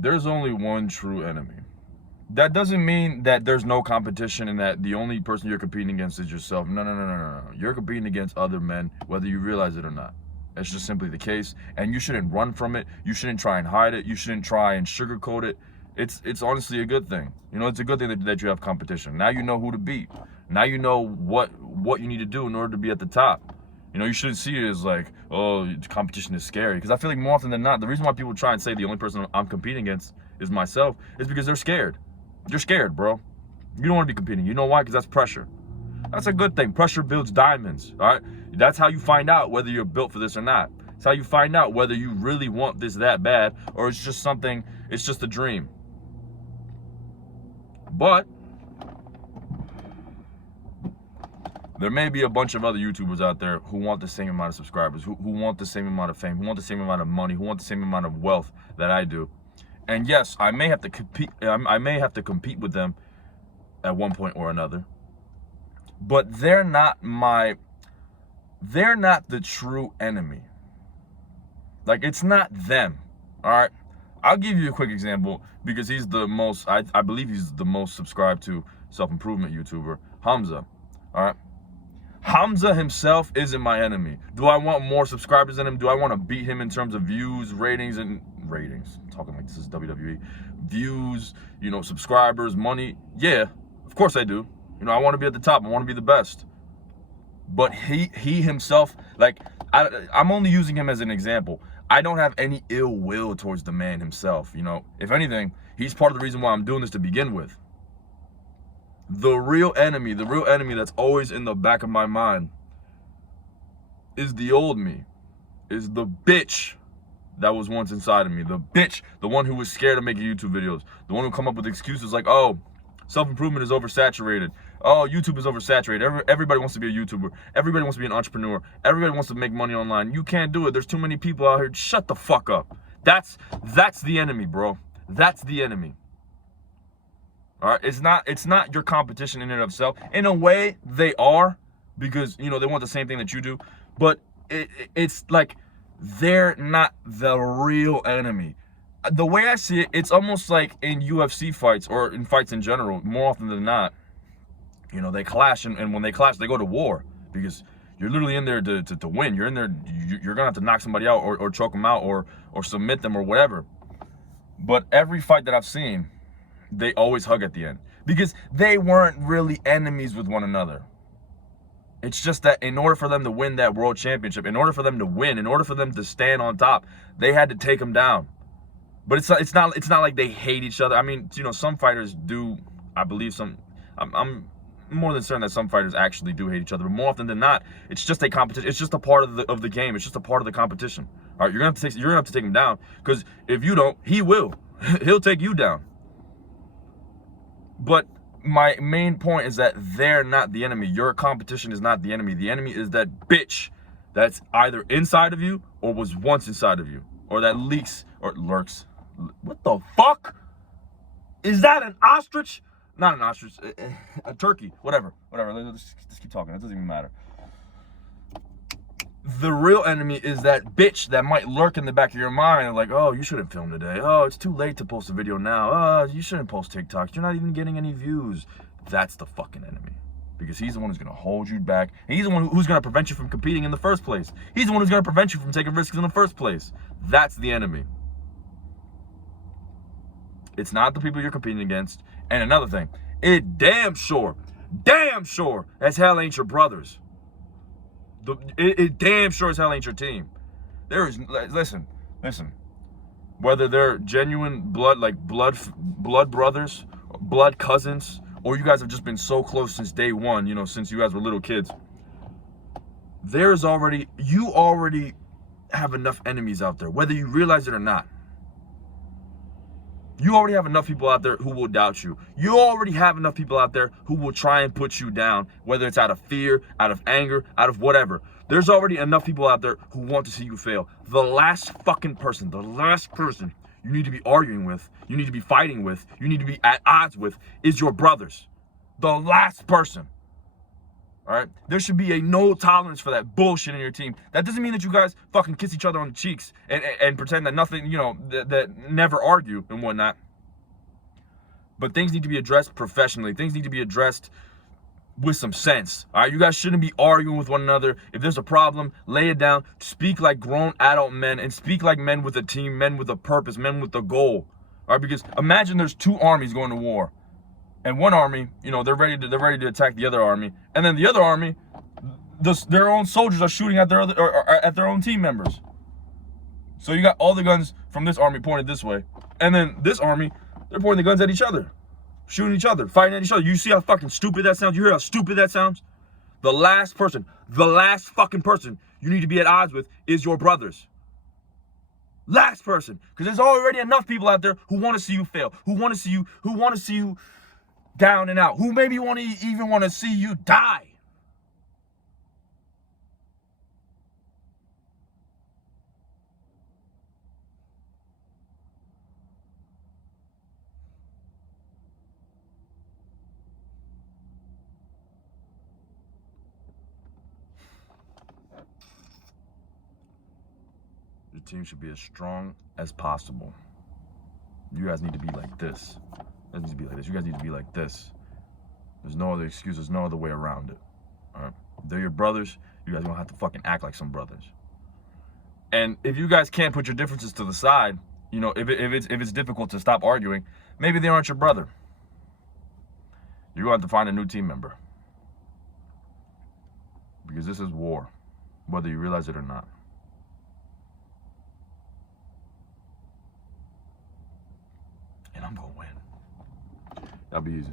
there's only one true enemy. That doesn't mean that there's no competition and that the only person you're competing against is yourself. No. You're competing against other men, whether you realize it or not. That's just simply the case. And you shouldn't run from it. You shouldn't try and hide it. You shouldn't try and sugarcoat it. It's honestly a good thing. You know, it's a good thing that you have competition. Now you know who to beat. Now you know what you need to do in order to be at the top. You know, you shouldn't see it as like, oh, competition is scary. Because I feel like more often than not, the reason why people try and say the only person I'm competing against is myself is because they're scared. You're scared, bro. You don't want to be competing. You know why? Because that's pressure. That's a good thing. Pressure builds diamonds, all right? That's how you find out whether you're built for this or not. It's how you find out whether you really want this that bad or it's just something, it's just a dream. But there may be a bunch of other YouTubers out there who want the same amount of subscribers, who want the same amount of fame, who want the same amount of money, who want the same amount of wealth that I do. And yes, I may have to compete. I may have to compete with them at one point or another. But they're not the true enemy. Like, it's not them. All right. I'll give you a quick example because he's the most. I believe he's the most subscribed to self-improvement YouTuber, Hamza. All right. Hamza himself isn't my enemy. Do I want more subscribers than him? Do I want to beat him in terms of views, ratings? I'm talking like this is WWE. Views, you know, subscribers, money. Yeah, of course I do. You know, I want to be at the top. I want to be the best. But he himself, like, I'm only using him as an example. I don't have any ill will towards the man himself. You know, if anything, he's part of the reason why I'm doing this to begin with. The real enemy that's always in the back of my mind is the old me, is the bitch that was once inside of me. The bitch, the one who was scared of making YouTube videos, the one who come up with excuses like, oh, self-improvement is oversaturated. Oh, YouTube is oversaturated. Everybody wants to be a YouTuber. Everybody wants to be an entrepreneur. Everybody wants to make money online. You can't do it. There's too many people out here. Shut the fuck up. That's the enemy, bro. That's the enemy. All right, it's not your competition in and of itself. In a way, they are, because you know they want the same thing that you do, but it's like they're not the real enemy. The way I see it, it's almost like in UFC fights or in fights in general. More often than not, you know, they clash, and when they clash, they go to war because you're literally in there to win. You're in there. You're gonna have to knock somebody out or choke them out or submit them or whatever. But every fight that I've seen, they always hug at the end because they weren't really enemies with one another. It's just that in order for them to win that world championship, in order for them to win, in order for them to stand on top, they had to take them down. But it's not like they hate each other. I mean, you know, some fighters do. I believe some. I'm more than certain that some fighters actually do hate each other. But more often than not, it's just a competition. It's just a part of the game. It's just a part of the competition. All right, you're gonna have to take him down because if you don't, he will. He'll take you down. But my main point is that they're not the enemy. Your competition is not the enemy. The enemy is that bitch that's either inside of you or was once inside of you, or that leaks or lurks. What the fuck? Is that an ostrich? Not an ostrich, a turkey, whatever. Let's keep talking. It doesn't even matter. The real enemy is that bitch that might lurk in the back of your mind, like, oh, you shouldn't film today. Oh, it's too late to post a video now. Oh, you shouldn't post TikToks. You're not even getting any views. That's the fucking enemy. Because he's the one who's going to hold you back. And he's the one who's going to prevent you from competing in the first place. He's the one who's going to prevent you from taking risks in the first place. That's the enemy. It's not the people you're competing against. And another thing, it damn sure as hell ain't your brothers. It damn sure as hell ain't your team. There is, listen. Whether they're genuine blood brothers, blood cousins, or you guys have just been so close since day one, you know, since you guys were little kids. You already have enough enemies out there, whether you realize it or not. You already have enough people out there who will doubt you. You already have enough people out there who will try and put you down, whether it's out of fear, out of anger, out of whatever. There's already enough people out there who want to see you fail. The last person you need to be arguing with, you need to be fighting with, you need to be at odds with is your brothers. The last person. All right, there should be a no tolerance for that bullshit in your team. That doesn't mean that you guys fucking kiss each other on the cheeks and pretend that nothing, you know, that never argue and whatnot. But things need to be addressed professionally. Things need to be addressed with some sense. All right, you guys shouldn't be arguing with one another. If there's a problem, lay it down. Speak like grown adult men and speak like men with a team, men with a purpose, men with a goal. All right, because imagine there's two armies going to war. And one army, you know, they're ready to attack the other army, and then the other army, their own soldiers are shooting at at their own team members. So you got all the guns from this army pointed this way, and then this army, they're pointing the guns at each other, shooting each other, fighting at each other. You see how fucking stupid that sounds? You hear how stupid that sounds? The last fucking person you need to be at odds with is your brothers. Last person, because there's already enough people out there who want to see you fail, who want to see you down and out, who maybe even want to see you die. Your team should be as strong as possible. You guys need to be like this. It needs to be like this. You guys need to be like this. There's no other excuse. There's no other way around it. All right? If they're your brothers, you guys are gonna have to fucking act like some brothers. And if you guys can't put your differences to the side, you know, if it's difficult to stop arguing, maybe they aren't your brother. You're gonna have to find a new team member. Because this is war, whether you realize it or not. And I'm gonna win. That'll be easy.